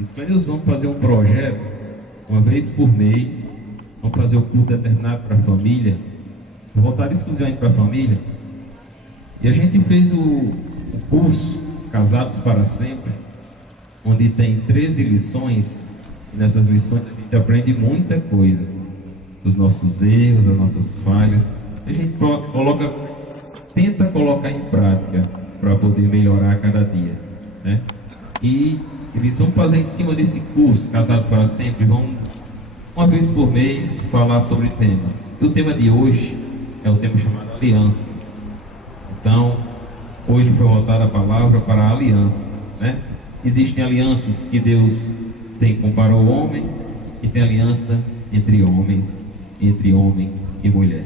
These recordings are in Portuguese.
Isso, Deus, vamos fazer um projeto, uma vez por mês, vamos fazer um culto determinado para a família, voltar exclusivamente para a família. E a gente fez o curso Casados para Sempre, onde tem 13 lições, e nessas lições a gente aprende muita coisa, dos nossos erros, das nossas falhas. A gente tenta colocar em prática para poder melhorar a cada dia, né? E eles vão fazer em cima desse curso Casados para Sempre, vão uma vez por mês falar sobre temas. E o tema de hoje é o tema chamado aliança. Então, hoje foi voltada a palavra para a aliança, né? Existem alianças que Deus tem para o homem, e tem aliança entre homens, entre homem e mulher,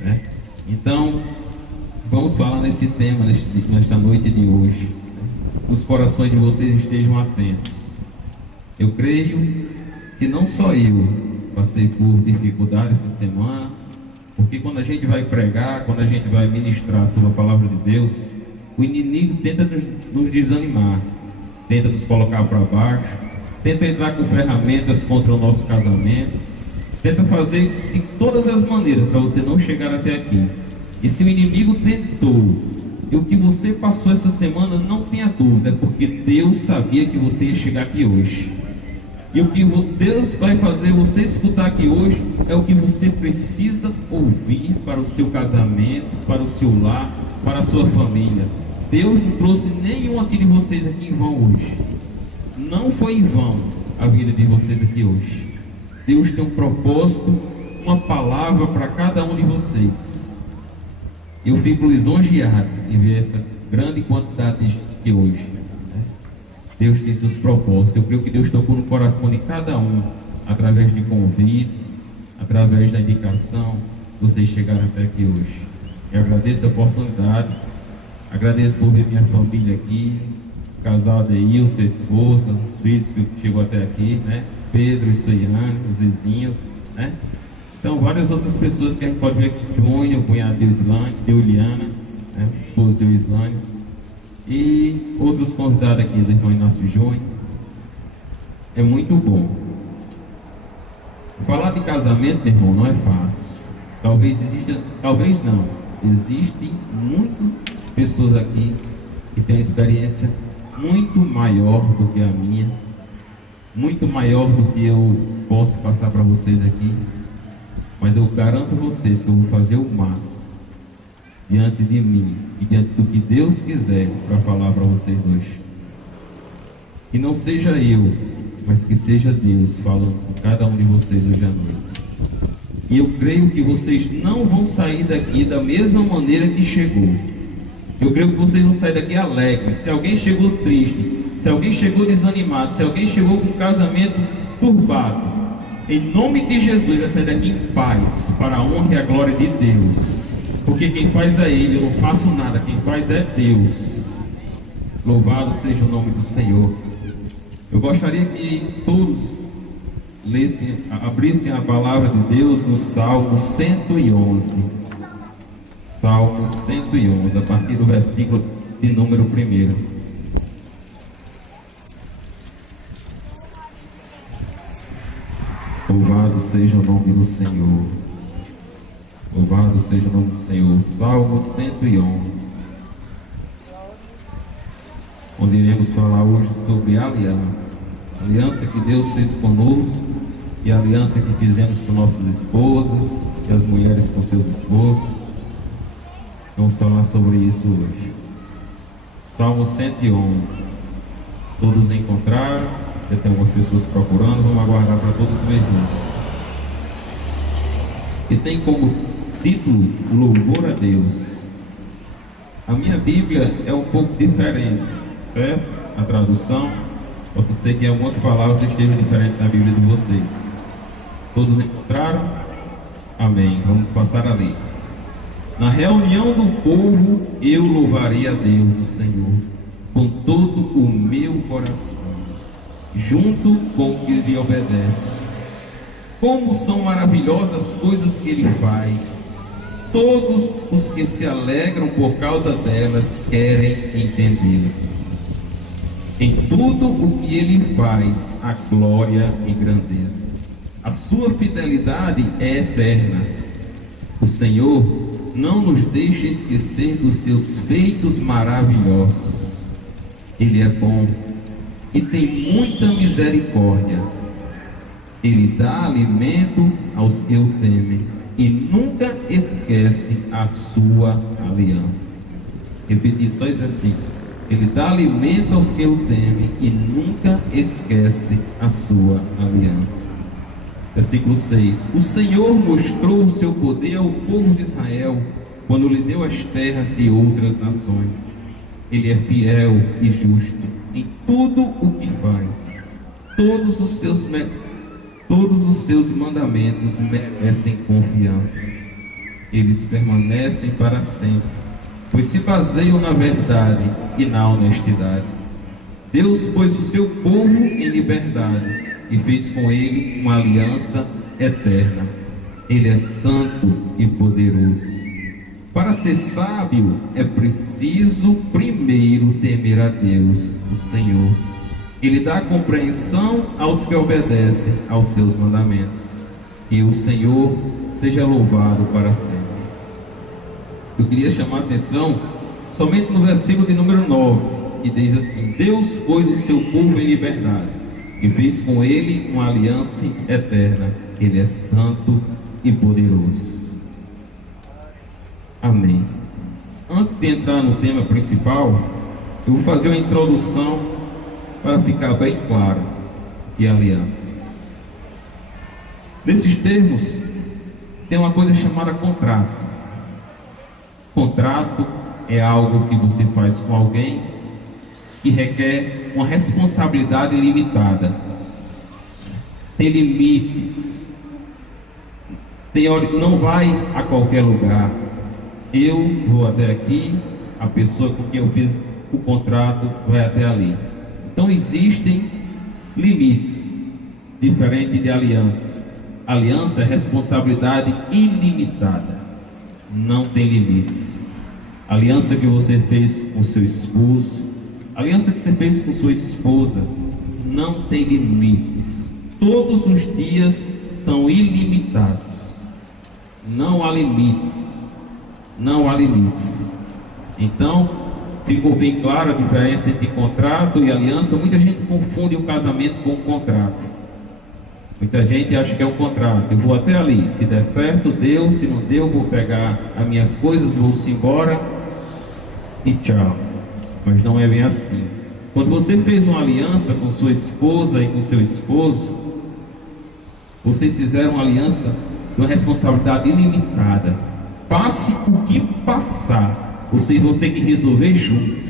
né? Então, vamos falar nesse tema nesta noite de hoje. Os corações de vocês estejam atentos. Eu creio que não só eu passei por dificuldade essa semana, porque quando a gente vai pregar, quando a gente vai ministrar sobre a palavra de Deus, o inimigo tenta nos desanimar, tenta nos colocar para baixo, tenta entrar com ferramentas contra o nosso casamento, tenta fazer de todas as maneiras para você não chegar até aqui. E se o inimigo tentou, e o que você passou essa semana, não tenha dúvida, porque Deus sabia que você ia chegar aqui hoje. E o que Deus vai fazer você escutar aqui hoje é o que você precisa ouvir para o seu casamento, para o seu lar, para a sua família. Deus não trouxe nenhum aqui de vocês aqui em vão hoje. Não foi em vão a vida de vocês aqui hoje. Deus tem um propósito, uma palavra para cada um de vocês. Eu fico lisonjeado em ver essa grande quantidade de gente hoje, né? Deus tem seus propósitos. Eu creio que Deus tocou no coração de cada um, através de convites, através da indicação, vocês chegaram até aqui hoje. Eu agradeço a oportunidade, agradeço por ver minha família aqui, o casal Adeil, sua esposa, os filhos que chegou até aqui, né? Pedro e Suiane, os vizinhos, né? Então, várias outras pessoas que a gente pode ver aqui, Júnior, o cunhado de Euliana, né, esposo de Euslane, e outros convidados aqui, do irmão Inácio Júnior. É muito bom. Falar de casamento, meu irmão, não é fácil. Talvez não, existem muitas pessoas aqui que têm uma experiência muito maior do que a minha, muito maior do que eu posso passar para vocês aqui. Mas eu garanto a vocês que eu vou fazer o máximo diante de mim e diante do que Deus quiser para falar para vocês hoje. Que não seja eu, mas que seja Deus falando com cada um de vocês hoje à noite. E eu creio que vocês não vão sair daqui da mesma maneira que chegou. Eu creio que vocês vão sair daqui alegres. Se alguém chegou triste, se alguém chegou desanimado, se alguém chegou com um casamento turbado, em nome de Jesus, vai sair daqui em paz, para a honra e a glória de Deus. Porque quem faz é Ele, eu não faço nada, quem faz é Deus. Louvado seja o nome do Senhor. Eu gostaria que todos abrissem a palavra de Deus no Salmo 111. Salmo 111, a partir do versículo de número 1. Louvado seja o nome do Senhor. Louvado seja o nome do Senhor. Salmo 111. Onde iremos falar hoje sobre aliança. Aliança que Deus fez conosco e a aliança que fizemos com nossas esposas e as mulheres com seus esposos. Vamos falar sobre isso hoje. Salmo 111. Todos encontraram? Já tem algumas pessoas procurando, vamos aguardar para todos verem. E tem como título Louvor a Deus. A minha Bíblia é um pouco diferente, certo? A tradução, posso ser que algumas palavras estejam diferentes na Bíblia de vocês. Todos encontraram? Amém. Vamos passar a ler. Na reunião do povo, eu louvarei a Deus, o Senhor, com todo o meu coração, junto com o que lhe obedece. Como são maravilhosas as coisas que ele faz! Todos os que se alegram por causa delas querem entendê-las. Em tudo o que ele faz, a glória e grandeza. A sua fidelidade é eterna. O Senhor não nos deixa esquecer dos seus feitos maravilhosos. Ele é bom e tem muita misericórdia. Ele dá alimento aos que o temem e nunca esquece a sua aliança. Repetir só isso assim. Ele dá alimento aos que o temem e nunca esquece a sua aliança. Versículo 6. O Senhor mostrou o seu poder ao povo de Israel quando lhe deu as terras de outras nações. Ele é fiel e justo em tudo o que faz. Todos os seus mandamentos merecem confiança. Eles permanecem para sempre, pois se baseiam na verdade e na honestidade. Deus pôs o seu povo em liberdade e fez com ele uma aliança eterna. Ele é santo e poderoso. Para ser sábio é preciso primeiro temer a Deus, o Senhor. Ele dá compreensão aos que obedecem aos seus mandamentos. Que o Senhor seja louvado para sempre. Eu queria chamar a atenção somente no versículo de número 9, que diz assim: Deus pôs o seu povo em liberdade e fez com ele uma aliança eterna. Ele é santo e poderoso. Amém. Antes de entrar no tema principal, eu vou fazer uma introdução para ficar bem claro que é aliança. Nesses termos, tem uma coisa chamada contrato. Contrato é algo que você faz com alguém que requer uma responsabilidade limitada. Tem limites. Não vai a qualquer lugar. Eu vou até aqui, a pessoa com quem eu fiz o contrato vai até ali. Então existem limites, diferente de aliança. Aliança é responsabilidade ilimitada, não tem limites. Aliança que você fez com seu esposo, aliança que você fez com sua esposa, não tem limites. Todos os dias são ilimitados. Não há limites. Não há limites. Então, ficou bem clara a diferença entre contrato e aliança. Muita gente confunde o casamento com o contrato. Muita gente acha que é um contrato. Eu vou até ali, se der certo, deu. Se não deu, vou pegar as minhas coisas, vou-se embora e tchau. Mas não é bem assim. Quando você fez uma aliança com sua esposa e com seu esposo, vocês fizeram uma aliança de uma responsabilidade ilimitada. Passe o que passar, vocês vão ter que resolver junto.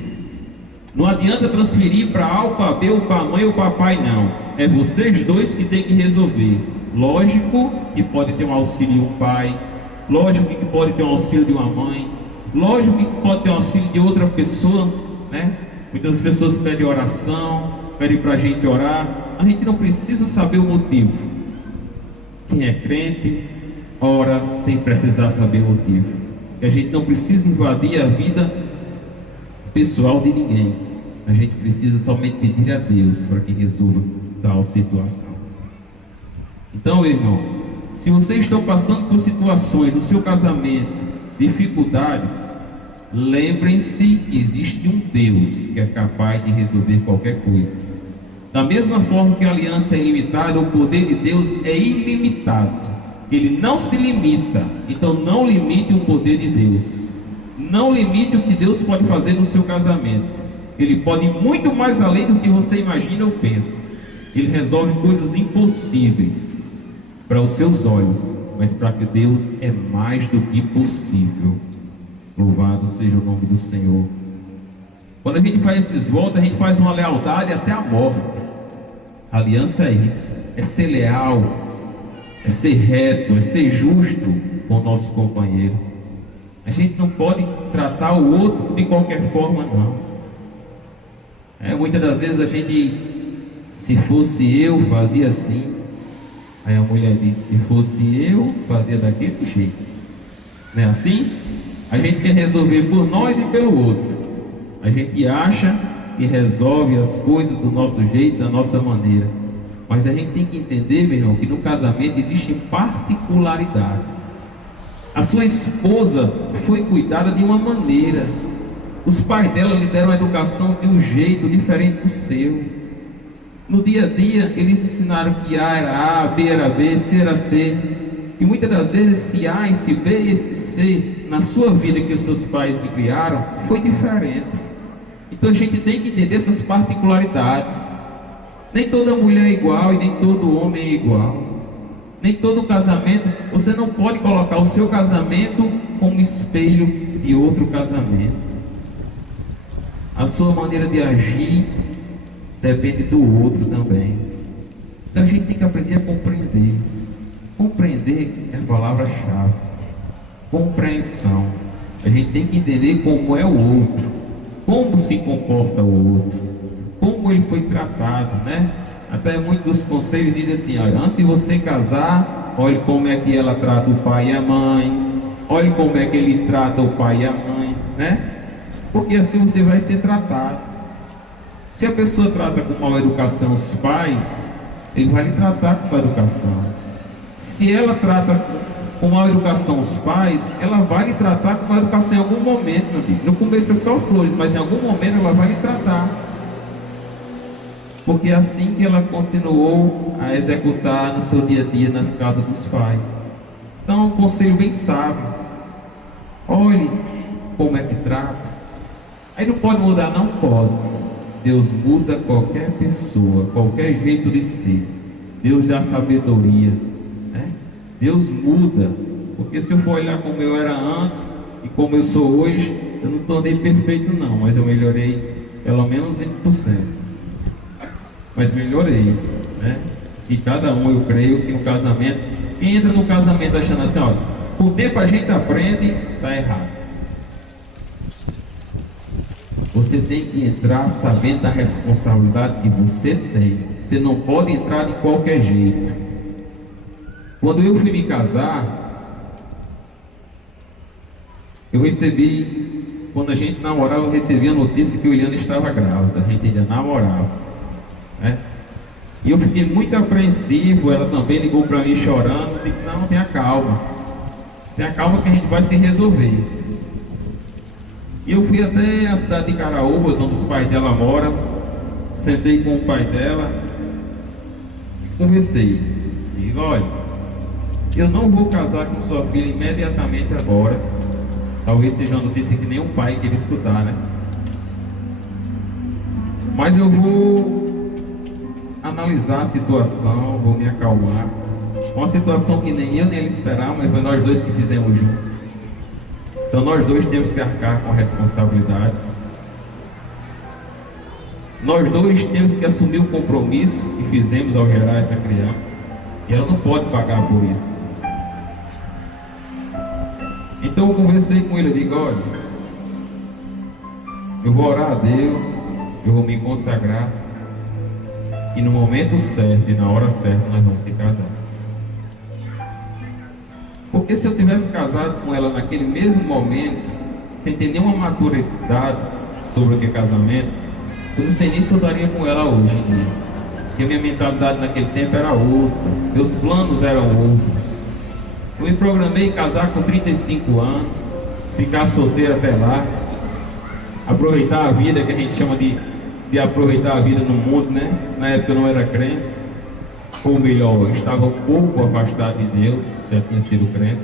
Não adianta transferir para A ou para B ou para a mãe ou para o papai, não. É vocês dois que tem que resolver. Lógico que pode ter um auxílio de um pai, lógico que pode ter um auxílio de uma mãe, lógico que pode ter um auxílio de outra pessoa, né? Muitas pessoas pedem oração, pedem para a gente orar. A gente não precisa saber o motivo. Quem é crente ora sem precisar saber o motivo. E a gente não precisa invadir a vida pessoal de ninguém. A gente precisa somente pedir a Deus para que resolva tal situação. Então, meu irmão, se vocês estão passando por situações no seu casamento, dificuldades, lembrem-se que existe um Deus que é capaz de resolver qualquer coisa. Da mesma forma que a aliança é ilimitada, o poder de Deus é ilimitado. Ele não se limita. Então não limite o poder de Deus. Não limite o que Deus pode fazer no seu casamento. Ele pode ir muito mais além do que você imagina ou pensa. Ele resolve coisas impossíveis para os seus olhos, mas para que Deus é mais do que possível. Louvado seja o nome do Senhor. Quando a gente faz esses votos, a gente faz uma lealdade até a morte. A aliança é isso, é ser leal, é ser reto, é ser justo com o nosso companheiro. A gente não pode tratar o outro de qualquer forma, não. Muitas das vezes a gente, se fosse eu, fazia assim. Aí a mulher diz, se fosse eu, fazia daquele jeito. Não é assim? A gente quer resolver por nós e pelo outro. A gente acha que resolve as coisas do nosso jeito, da nossa maneira. Mas a gente tem que entender, meu irmão, que no casamento existem particularidades. A sua esposa foi cuidada de uma maneira. Os pais dela lhe deram a educação de um jeito diferente do seu. No dia a dia, eles ensinaram que A era A, B era B, C era C. E muitas das vezes esse A, esse B e esse C, na sua vida que os seus pais lhe criaram, foi diferente. Então a gente tem que entender essas particularidades. Nem toda mulher é igual e nem todo homem é igual. Nem todo casamento, você não pode colocar o seu casamento como espelho de outro casamento. A sua maneira de agir depende do outro também. Então a gente tem que aprender a compreender. Compreender é a palavra-chave. Compreensão. A gente tem que entender como é o outro, como se comporta o outro, como ele foi tratado, né? Até muitos dos conselhos dizem assim: olha, antes de você casar, olhe como é que ela trata o pai e a mãe, olhe como é que ele trata o pai e a mãe, né? Porque assim você vai ser tratado. Se a pessoa trata com mal educação os pais, ele vai lhe tratar com mal educação. Se ela trata com mal educação os pais, ela vai lhe tratar com mal educação em algum momento, meu amigo. No começo é só flores, mas em algum momento ela vai lhe tratar. Porque é assim que ela continuou a executar no seu dia a dia nas casas dos pais. Então, um conselho bem sábio: olhe como é que trata. Aí não pode mudar, não pode. Deus muda qualquer pessoa, qualquer jeito de ser. Deus dá sabedoria, né? Deus muda. Porque se eu for olhar como eu era antes e como eu sou hoje, eu não tornei perfeito não, mas eu melhorei pelo menos 20%. Mas melhorei, né? E cada um, eu creio que no casamento, quem entra no casamento achando assim, olha, com o tempo a gente aprende, está errado. Você tem que entrar sabendo da responsabilidade que você tem. Você não pode entrar de qualquer jeito. Quando eu fui me casar, eu recebi, quando a gente namorava, eu recebi a notícia que o Eliana estava grávida. A gente ainda namorava, né? E eu fiquei muito apreensivo. Ela também ligou para mim chorando. Eu disse: não, tenha calma que a gente vai se resolver. E eu fui até a cidade de Caraúbas, onde os pais dela moram. Sentei com o pai dela, conversei. Digo: olha, eu não vou casar com sua filha imediatamente agora. Talvez seja uma notícia que nenhum pai queira escutar, né? Mas eu vou analisar a situação, vou me acalmar. Uma situação que nem eu nem ele esperava, mas foi nós dois que fizemos juntos. Então nós dois temos que arcar com a responsabilidade. Nós dois temos que assumir o compromisso que fizemos ao gerar essa criança. E ela não pode pagar por isso. Então eu conversei com ele, eu digo: olha, eu vou orar a Deus, eu vou me consagrar, e no momento certo e na hora certa nós vamos se casar. Porque se eu tivesse casado com ela naquele mesmo momento, sem ter nenhuma maturidade sobre o que é casamento, eu não sei nem se eu daria com ela hoje em dia. Porque a minha mentalidade naquele tempo era outra, meus planos eram outros. Eu me programei em casar com 35 anos, ficar solteiro até lá, aproveitar a vida, que a gente chama de aproveitar a vida no mundo, né? Na época eu não era crente, ou melhor, eu estava um pouco afastado de Deus, já tinha sido crente.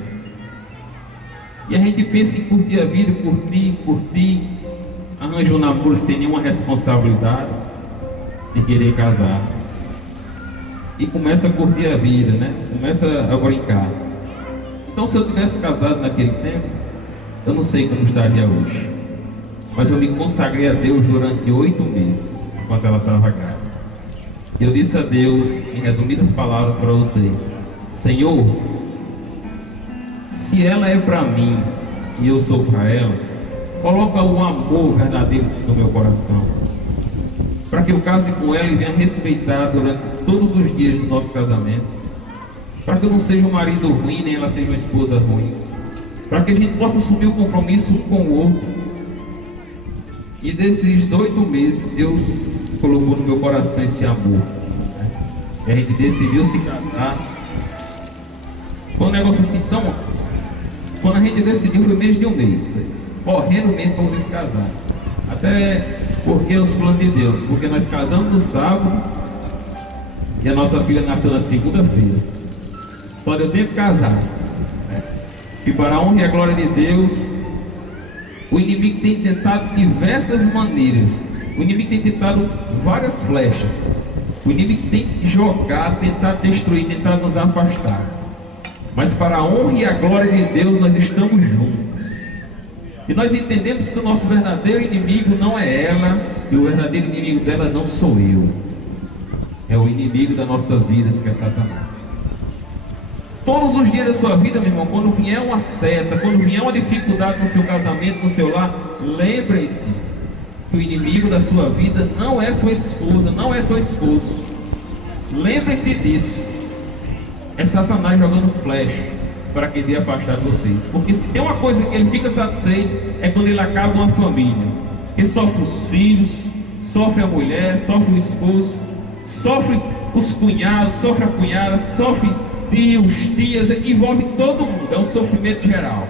E a gente pensa em curtir a vida, curtir, arranja um namoro sem nenhuma responsabilidade de querer casar. E começa a curtir a vida, né? Começa a brincar. Então, se eu tivesse casado naquele tempo, eu não sei como estaria hoje. Mas eu me consagrei a Deus durante 8 meses, enquanto ela estava grávida. E eu disse a Deus, em resumidas palavras para vocês: Senhor, se ela é para mim e eu sou para ela, coloca um amor verdadeiro no meu coração, para que eu case com ela e venha respeitar durante todos os dias do nosso casamento, para que eu não seja um marido ruim, nem ela seja uma esposa ruim, para que a gente possa assumir o compromisso um com o outro. E desses 8 meses, Deus colocou no meu coração esse amor, né? E a gente decidiu se casar. Foi um negócio assim tão... Quando a gente decidiu, foi menos de um mês, foi correndo mesmo para poder se casar. Até porque os planos de Deus, porque nós casamos no sábado e a nossa filha nasceu na segunda-feira. Só deu tempo de casar, né? E para a honra e a glória de Deus, o inimigo tem tentado diversas maneiras. O inimigo tem tentado várias flechas. O inimigo tem jogado, tentar destruir, tentar nos afastar. Mas para a honra e a glória de Deus, nós estamos juntos. E nós entendemos que o nosso verdadeiro inimigo não é ela, e o verdadeiro inimigo dela não sou eu. É o inimigo das nossas vidas, que é Satanás. Todos os dias da sua vida, meu irmão, quando vier uma seta, quando vier uma dificuldade no seu casamento, no seu lar, lembre-se que o inimigo da sua vida não é sua esposa, não é seu esposo. Lembre-se disso. É Satanás jogando flecha para querer afastar de vocês. Porque se tem uma coisa que ele fica satisfeito, é quando ele acaba uma família. Ele sofre os filhos, sofre a mulher, sofre o esposo, sofre os cunhados, sofre a cunhada, sofre tios, tias, envolve todo mundo. É um sofrimento geral.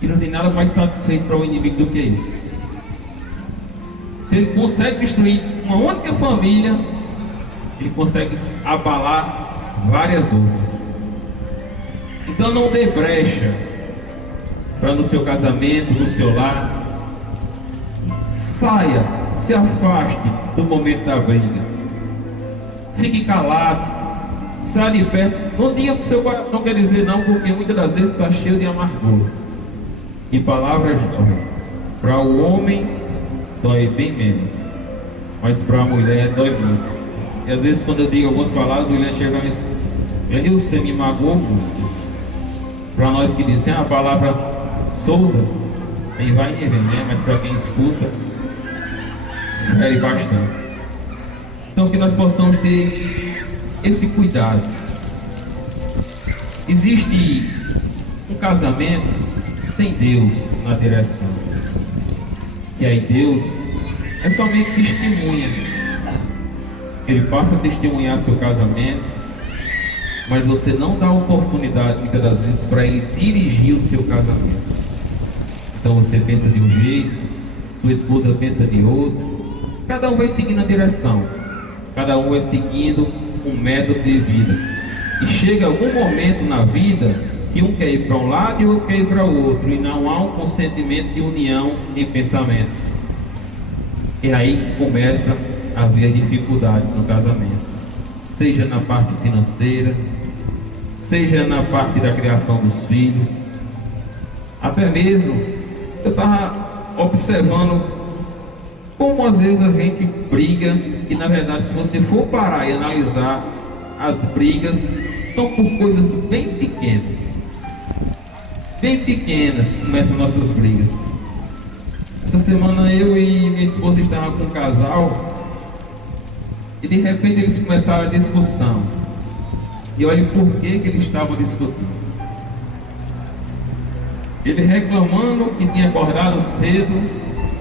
E não tem nada mais satisfeito para o inimigo do que isso. Se ele consegue destruir uma única família, ele consegue abalar várias outras. Então não dê brecha para no seu casamento, no seu lar. Saia, se afaste do momento da briga. Fique calado, saia de perto. Não diga que o seu coração quer dizer não, porque muitas das vezes está cheio de amargura. E palavras doem. Para o homem dói bem menos, mas para a mulher dói muito. E às vezes quando eu digo algumas palavras, o William chega e diz: Lenil, você me magoou muito. Para nós que dizem a palavra solta, aí vai e vem, né? Mas para quem escuta, fere bastante. Então que nós possamos ter esse cuidado. Existe um casamento sem Deus na direção. E aí Deus é somente testemunha. Ele passa a testemunhar seu casamento, mas você não dá oportunidade muitas das vezes para ele dirigir o seu casamento. Então você pensa de um jeito, sua esposa pensa de outro, cada um vai seguindo a direção, cada um vai seguindo um método de vida, e chega algum momento na vida que um quer ir para um lado e o outro quer ir para o outro, e não há um consentimento de união em pensamentos. E aí começa a haver dificuldades no casamento, seja na parte financeira, seja na parte da criação dos filhos. Até mesmo eu estava observando como às vezes a gente briga, e na verdade, se você for parar e analisar, as brigas são por coisas bem pequenas. Bem pequenas começam nossas brigas. Essa semana eu e minha esposa estavam com um casal, e de repente eles começaram a discussão. E olha por que eles estavam discutindo. Ele reclamando que tinha acordado cedo,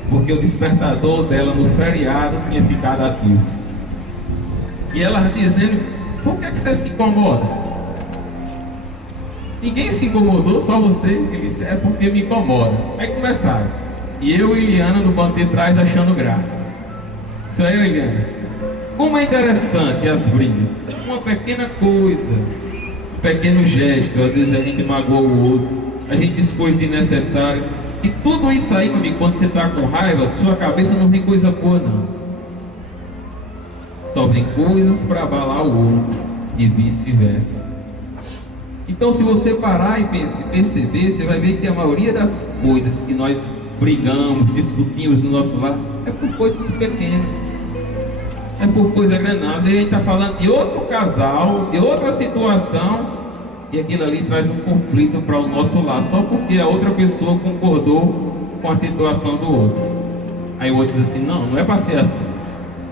porque o despertador dela no feriado tinha ficado ativo. E ela dizendo: por que você se incomoda? Ninguém se incomodou, só você. Ele disse: é porque me incomoda. Aí começaram. E eu e Eliana no banco de trás achando graça. Isso aí, Eliana. Como é interessante as brigas. Uma pequena coisa, um pequeno gesto, às vezes a gente magoa o outro, a gente dispôs de necessário. E tudo isso aí, meu amigo, quando você está com raiva, sua cabeça não vem coisa boa não. Só vem coisas para abalar o outro e vice-versa. Então se você parar e perceber, você vai ver que a maioria das coisas que nós brigamos, discutimos no nosso lar, é por coisas pequenas, é por coisa grandiosa. E a gente está falando de outro casal, de outra situação, e aquilo ali traz um conflito para o nosso lar, só porque a outra pessoa concordou com a situação do outro. Aí o outro diz assim: não, não é para ser assim,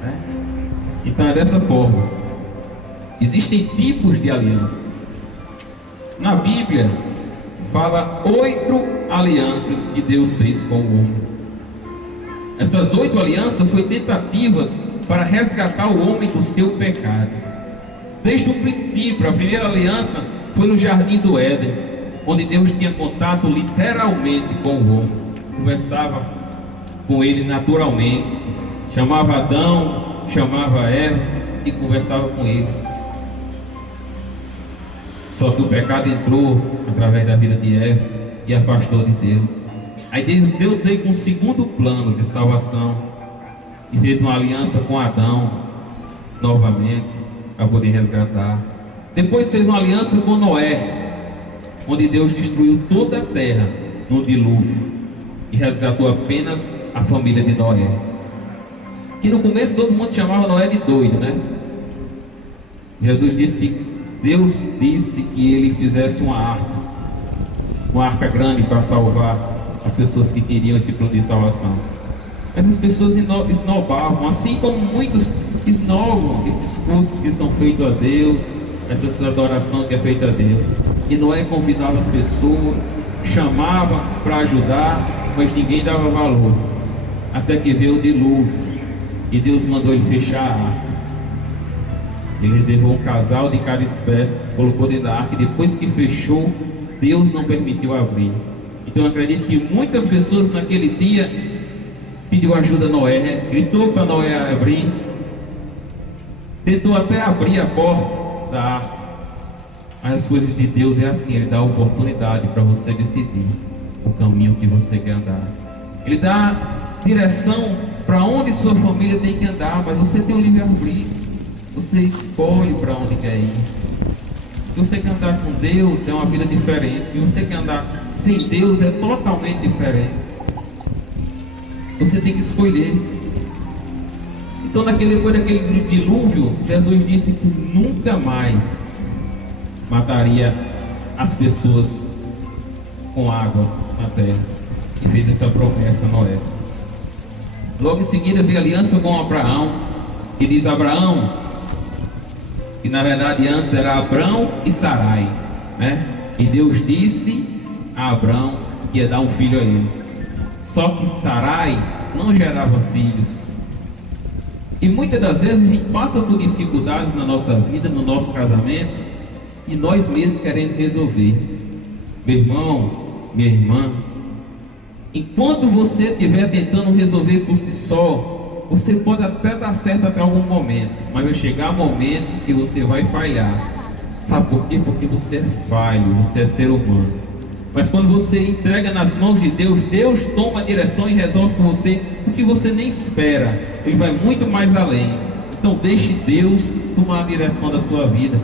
né? Então é dessa forma. Existem tipos de aliança. Na Bíblia fala 8 alianças que Deus fez com o homem. Essas 8 alianças foram tentativas para resgatar o homem do seu pecado. Desde o princípio, a primeira aliança foi no Jardim do Éden, onde Deus tinha contato literalmente com o homem, conversava com ele naturalmente, chamava Adão, chamava Eva e conversava com eles. Só que o pecado entrou através da vida de Eva e afastou de Deus. Aí Deus veio com um segundo plano de salvação e fez uma aliança com Adão novamente para poder resgatar. Depois fez uma aliança com Noé, onde Deus destruiu toda a terra no dilúvio e resgatou apenas a família de Noé. Que no começo todo mundo chamava Noé de doido, né? Jesus disse que Deus disse que ele fizesse uma arca grande para salvar as pessoas que queriam esse plano de salvação. Mas as pessoas esnobavam, assim como muitos esnovam esses cultos que são feitos a Deus, essa adoração que é feita a Deus. E Noé convidava as pessoas, chamava para ajudar, mas ninguém dava valor. Até que veio o dilúvio e Deus mandou ele fechar a arca. Ele reservou um casal de cada espécie, colocou dentro da arca e depois que fechou, Deus não permitiu abrir. Então eu acredito que muitas pessoas naquele dia pediu ajuda a Noé, gritou para Noé abrir, tentou até abrir a porta da arca. Mas as coisas de Deus é assim, Ele dá a oportunidade para você decidir o caminho que você quer andar. Ele dá direção para onde sua família tem que andar, mas você tem o livre-arbítrio. Você escolhe para onde quer ir. Se você quer andar com Deus, é uma vida diferente. Se você quer andar sem Deus, é totalmente diferente. Você tem que escolher. Então, depois daquele dilúvio, Jesus disse que nunca mais mataria as pessoas com água na terra. E fez essa promessa a Noé. Logo em seguida veio a aliança com Abraão. E diz: Abraão, que na verdade antes era Abrão e Sarai, né? E Deus disse a Abrão que ia dar um filho a ele. Só que Sarai não gerava filhos. E muitas das vezes a gente passa por dificuldades na nossa vida, no nosso casamento, e nós mesmos queremos resolver. Meu irmão, minha irmã, enquanto você estiver tentando resolver por si só, você pode até dar certo até algum momento, mas vai chegar momentos que você vai falhar. Sabe por quê? Porque você é falho, você é ser humano. Mas quando você entrega nas mãos de Deus, Deus toma a direção e resolve com você o que você nem espera. Ele vai muito mais além. Então deixe Deus tomar a direção da sua vida.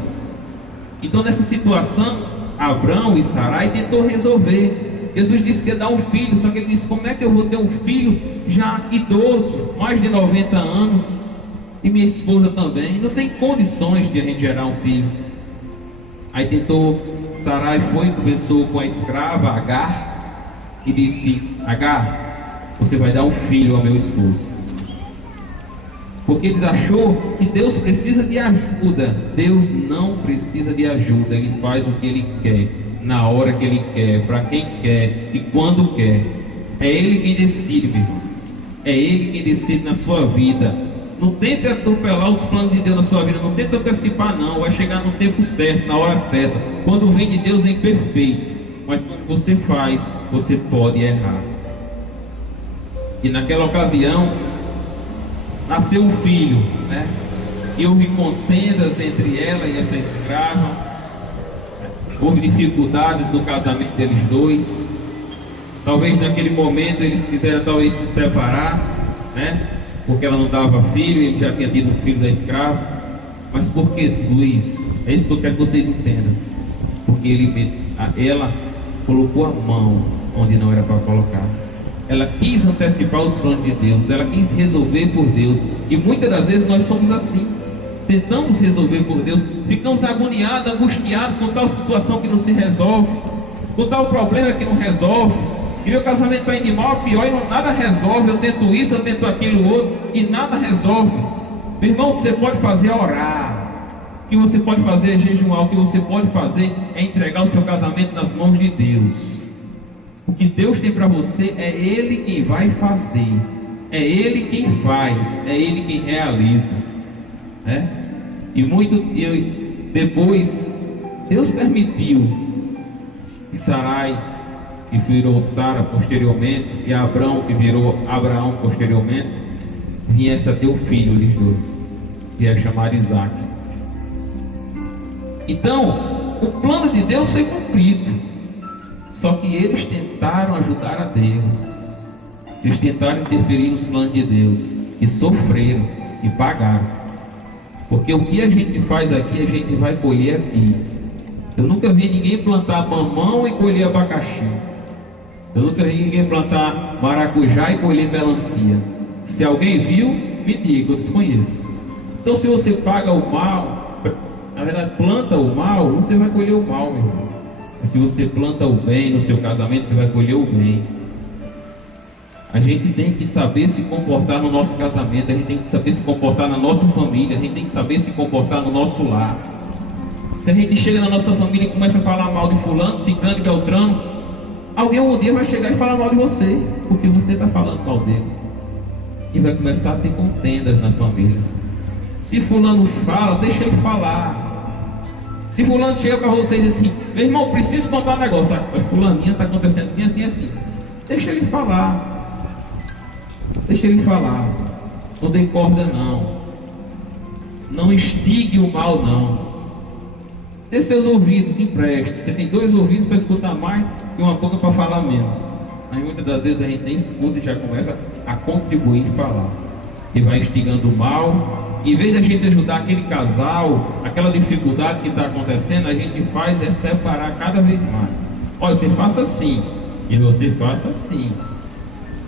Então nessa situação, Abrão e Sarai tentou resolver. Jesus disse que ia dar um filho, só que ele disse: como é que eu vou ter um filho já idoso, mais de 90 anos, e minha esposa também? Não tem condições de a gente gerar um filho. Aí tentou, Sarai foi e conversou com a escrava Agar, e disse: Agar, você vai dar um filho ao meu esposo. Porque eles achou que Deus precisa de ajuda. Deus não precisa de ajuda, Ele faz o que Ele quer, na hora que Ele quer, para quem quer e quando quer. É Ele quem decide, meu irmão. É Ele quem decide na sua vida. Não tente atropelar os planos de Deus na sua vida. Não tente antecipar, não. Vai chegar no tempo certo, na hora certa. Quando vem de Deus, é imperfeito. Mas quando você faz, você pode errar. E naquela ocasião, nasceu um filho, né? E houve contendas entre ela e essa escrava. Houve dificuldades no casamento deles dois. Talvez naquele momento eles quiseram talvez se separar, né? Porque ela não dava filho, ele já tinha tido um filho da escrava. Mas por que tudo isso? É isso que eu quero que vocês entendam. Porque ela colocou a mão onde não era para colocar. Ela quis antecipar os planos de Deus. Ela quis resolver por Deus. E muitas das vezes nós somos assim. Tentamos resolver por Deus. Ficamos agoniados, angustiados com tal situação que não se resolve, com tal problema que não resolve. E meu casamento está indo mal, pior, e nada resolve. Eu tento isso, eu tento aquilo outro, e nada resolve. Meu irmão, o que você pode fazer é orar. O que você pode fazer é jejuar. O que você pode fazer é entregar o seu casamento nas mãos de Deus. O que Deus tem para você é Ele quem vai fazer. é Ele quem faz, é Ele quem realiza, né? E depois Deus permitiu que Sarai, que virou Sara posteriormente, e Abraão, que virou Abraão posteriormente, viesse a ter o filho dos dois, que é chamado Isaac. Então, o plano de Deus foi cumprido, só que eles tentaram ajudar a Deus, eles tentaram interferir nos planos de Deus, e sofreram, e pagaram, porque o que a gente faz aqui, a gente vai colher aqui. Eu nunca vi ninguém plantar mamão e colher abacaxi. Eu nunca vi ninguém plantar maracujá e colher melancia. Se alguém viu, me diga, eu desconheço. Então, se você paga o mal, na verdade planta o mal, você vai colher o mal, meu irmão. Se você planta o bem no seu casamento, você vai colher o bem. A gente tem que saber se comportar no nosso casamento, a gente tem que saber se comportar na nossa família, a gente tem que saber se comportar no nosso lar. Se a gente chega na nossa família e começa a falar mal de fulano, ciclano e beltrano, alguém um dia vai chegar e falar mal de você, porque você está falando mal dele. E vai começar a ter contendas na família. Se fulano fala, deixa ele falar. Se fulano chega para você e diz assim: meu irmão, preciso contar um negócio. Fulaninha está acontecendo assim, assim, assim. Deixa ele falar. Deixa ele falar. Não dê corda não. Não instigue o mal não. Dê seus ouvidos, empreste. Você tem 2 ouvidos para escutar mais e uma boca para falar menos. Aí muitas das vezes a gente nem escuta e já começa a contribuir e falar. E vai instigando o mal. Em vez de a gente ajudar aquele casal, aquela dificuldade que está acontecendo, a gente faz é separar cada vez mais. Olha, você faça assim e você faça assim.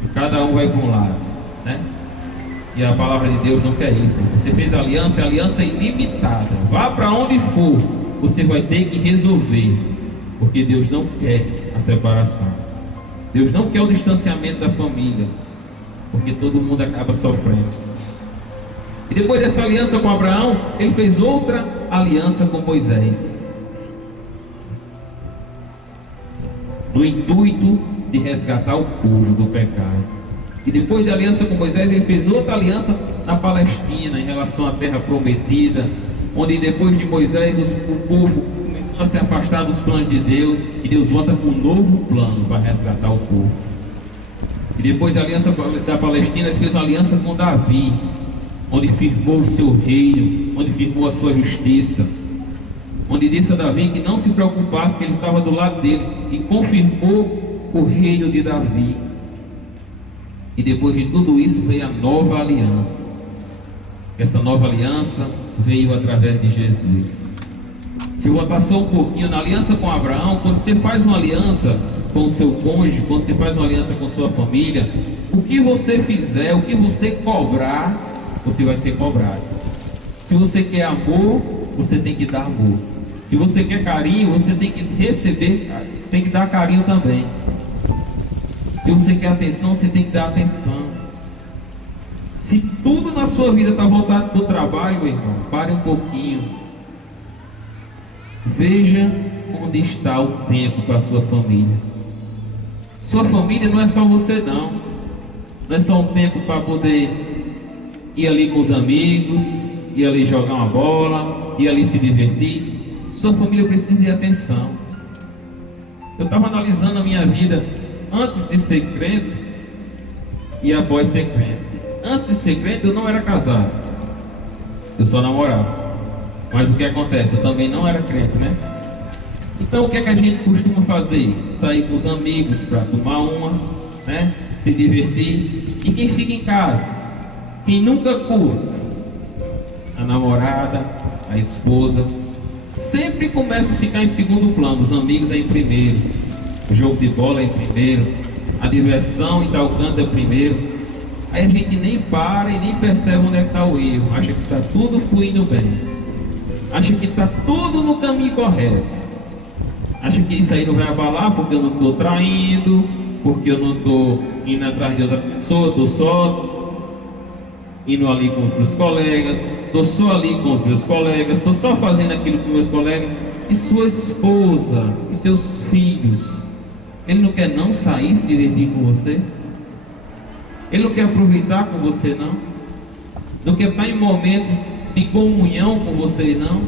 E cada um vai para um lado, né? E a palavra de Deus não quer isso. Você fez aliança, é aliança ilimitada. Vá para onde for, você vai ter que resolver, porque Deus não quer a separação. Deus não quer o distanciamento da família, porque todo mundo acaba sofrendo. E depois dessa aliança com Abraão, ele fez outra aliança com Moisés, no intuito de resgatar o povo do pecado. E depois da aliança com Moisés, ele fez outra aliança na Palestina, em relação à terra prometida, onde depois de Moisés o povo começou a se afastar dos planos de Deus, e Deus volta com um novo plano para resgatar o povo. E depois da aliança da Palestina, ele fez uma aliança com Davi, onde firmou o seu reino, onde firmou a sua justiça, onde disse a Davi que não se preocupasse, que ele estava do lado dele, e confirmou o reino de Davi. E depois de tudo isso veio a nova aliança. Essa nova aliança veio através de Jesus. Se eu botar só um pouquinho na aliança com Abraão, quando você faz uma aliança com o seu cônjuge, quando você faz uma aliança com sua família, o que você fizer, o que você cobrar, você vai ser cobrado. Se você quer amor, você tem que dar amor. Se você quer carinho, você tem que receber, tem que dar carinho também. Se você quer atenção, você tem que dar atenção. Se tudo na sua vida está voltado para o trabalho, meu irmão, pare um pouquinho. Veja onde está o tempo para a sua família. Sua família não é só você não. Não é só um tempo para poder ir ali com os amigos, ir ali jogar uma bola, ir ali se divertir. Sua família precisa de atenção. Eu estava analisando a minha vida antes de ser crente e após ser crente. Antes de ser crente eu não era casado, eu só namorava. Mas o que acontece? Eu também não era crente, né? Então o que é que a gente costuma fazer? Sair com os amigos para tomar uma, né? Se divertir. E quem fica em casa? Quem nunca curte? A namorada, a esposa, sempre começa a ficar em segundo plano. Os amigos é em primeiro, o jogo de bola é em primeiro, a diversão em tal canto é primeiro. Aí a gente nem para e nem percebe onde é que está o erro. Acha que está tudo fluindo bem, acha que está tudo no caminho correto, acha que isso aí não vai abalar porque eu não estou traindo, porque eu não estou indo atrás de outra pessoa, estou só indo ali com os meus colegas, estou só ali com os meus colegas, estou só fazendo aquilo com meus colegas. E sua esposa, e seus filhos, ele não quer não sair, se divertir com você? Ele não quer aproveitar com você, não. Não quer estar em momentos de comunhão com você, não.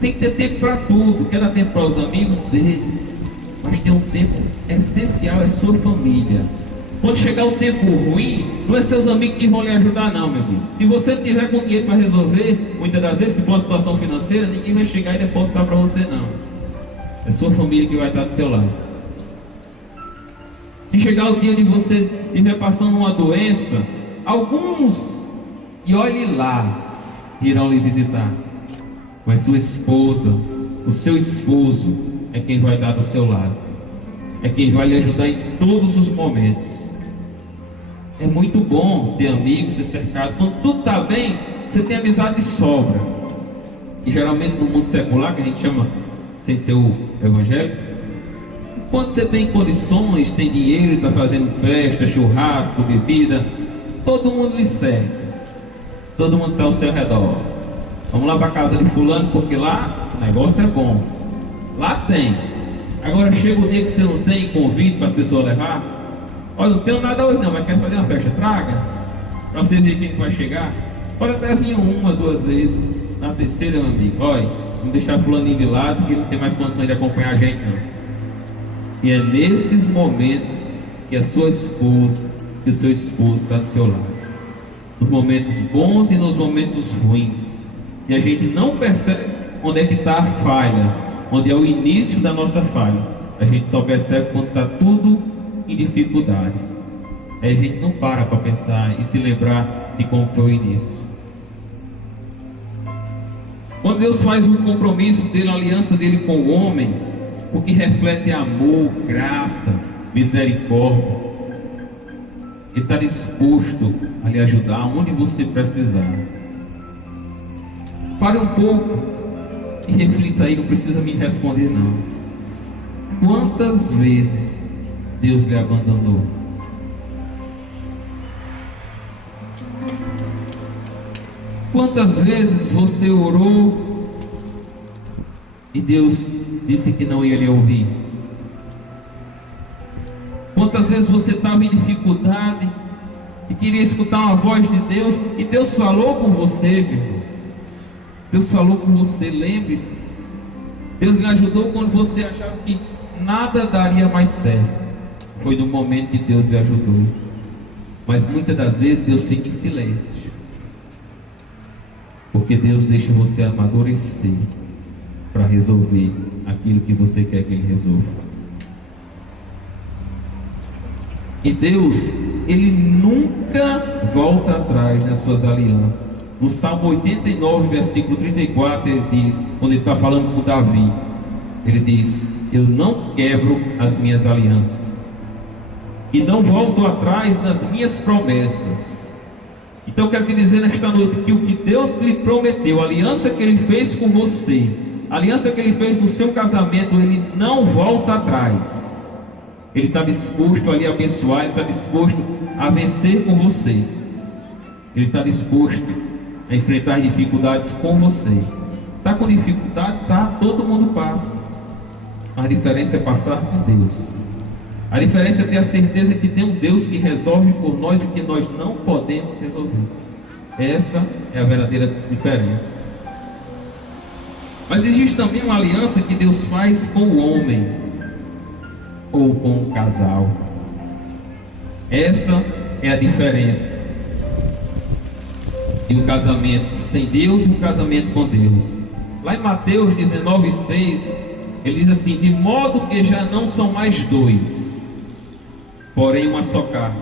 Tem que ter tempo para tudo. Quer dar tempo para os amigos dele, mas tem um tempo essencial, é sua família. Quando chegar o tempo ruim, não é seus amigos que vão lhe ajudar, não, meu amigo. Se você não tiver com dinheiro para resolver, muitas das vezes, se for uma situação financeira, ninguém vai chegar e depositar para você, não. É sua família que vai estar do seu lado. Se chegar o dia de você estiver passando uma doença, alguns, e olhe lá, irão lhe visitar. Mas sua esposa, o seu esposo, é quem vai estar do seu lado. É quem vai lhe ajudar em todos os momentos. É muito bom ter amigos, ser cercado. Quando tudo está bem, você tem amizade de sobra. E geralmente no mundo secular, que a gente chama, sem ser o evangélico, quando você tem condições, tem dinheiro, está fazendo festa, churrasco, bebida, todo mundo lhe serve. Todo mundo está ao seu redor. Vamos lá para a casa de fulano, porque lá o negócio é bom. Lá tem. Agora chega o dia que você não tem convite para as pessoas levar. Olha, não tenho nada hoje não, mas quer fazer uma festa? Traga, para você ver quem vai chegar. Pode até vir uma, duas vezes. Na terceira, meu amigo, olha, não deixar fulano de lado, porque não tem mais condições de acompanhar a gente, não. E é nesses momentos que a sua esposa, que o seu esposo está do seu lado. Nos momentos bons e nos momentos ruins. E a gente não percebe onde é que está a falha, onde é o início da nossa falha. A gente só percebe quando está tudo em dificuldades. Aí a gente não para pensar e se lembrar de como foi o início. Quando Deus faz um compromisso dele, a aliança dele com o homem, o que reflete amor, graça, misericórdia, Ele está disposto a lhe ajudar onde você precisar. Pare um pouco e reflita aí, não precisa me responder não. Quantas vezes Deus lhe abandonou? Quantas vezes você orou e Deus disse que não ia lhe ouvir? Quantas vezes você estava em dificuldade e queria escutar uma voz de Deus e Deus falou com você, meu irmão? Deus falou com você, lembre-se. Deus lhe ajudou quando você achava que nada daria mais certo. Foi no momento que Deus lhe ajudou. Mas muitas das vezes Deus fica em silêncio, porque Deus deixa você amadurecer para resolver aquilo que você quer que Ele resolva. E Deus, Ele nunca volta atrás nas suas alianças. No Salmo 89, versículo 34, Ele diz, quando Ele está falando com Davi, Ele diz: eu não quebro as minhas alianças e não volto atrás nas minhas promessas. Então eu quero te dizer nesta noite que o que Deus lhe prometeu, a aliança que Ele fez com você, a aliança que Ele fez no seu casamento, Ele não volta atrás. Ele está disposto a lhe abençoar, Ele está disposto a vencer com você. Ele está disposto a enfrentar dificuldades com você. Está com dificuldade? Tá, todo mundo passa. A diferença é passar com Deus. A diferença é ter a certeza que tem um Deus que resolve por nós o que nós não podemos resolver. Essa é a verdadeira diferença. Mas existe também uma aliança que Deus faz com o homem ou com o casal. Essa é a diferença de um casamento sem Deus e um casamento com Deus. Lá em Mateus 19:6, ele diz assim: de modo que já não são mais dois, porém uma só carne.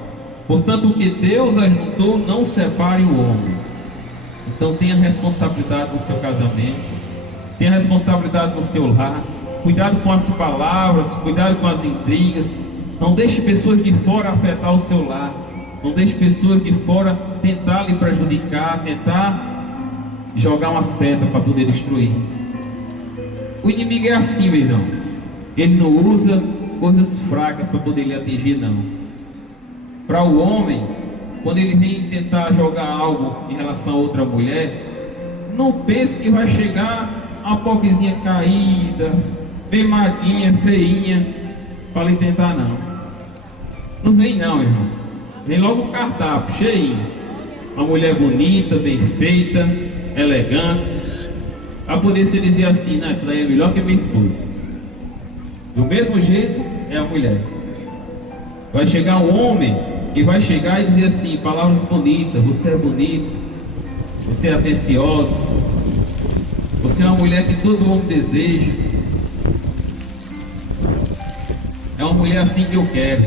Portanto, o que Deus ajuntou, não separe o homem. Então tenha responsabilidade no seu casamento, tenha responsabilidade no seu lar. Cuidado com as palavras, cuidado com as intrigas. Não deixe pessoas de fora afetar o seu lar. Não deixe pessoas de fora tentar lhe prejudicar, tentar jogar uma seta para poder destruir. O inimigo é assim, meu irmão. Ele não usa coisas fracas para poder lhe atingir, não. Para o homem, quando ele vem tentar jogar algo em relação a outra mulher, não pense que vai chegar uma pobrezinha caída, bem magrinha, feinha, para lhe tentar, não. Não vem não, irmão. vem logo um cardápio cheio. Uma mulher bonita, bem feita, elegante. A poder se dizer assim, não, essa daí é melhor que minha esposa. Do mesmo jeito é a mulher. Vai chegar um homem que vai chegar e dizer assim, palavras bonitas, você é bonito, você é atenciosa, você é uma mulher que todo homem deseja. É uma mulher assim que eu quero.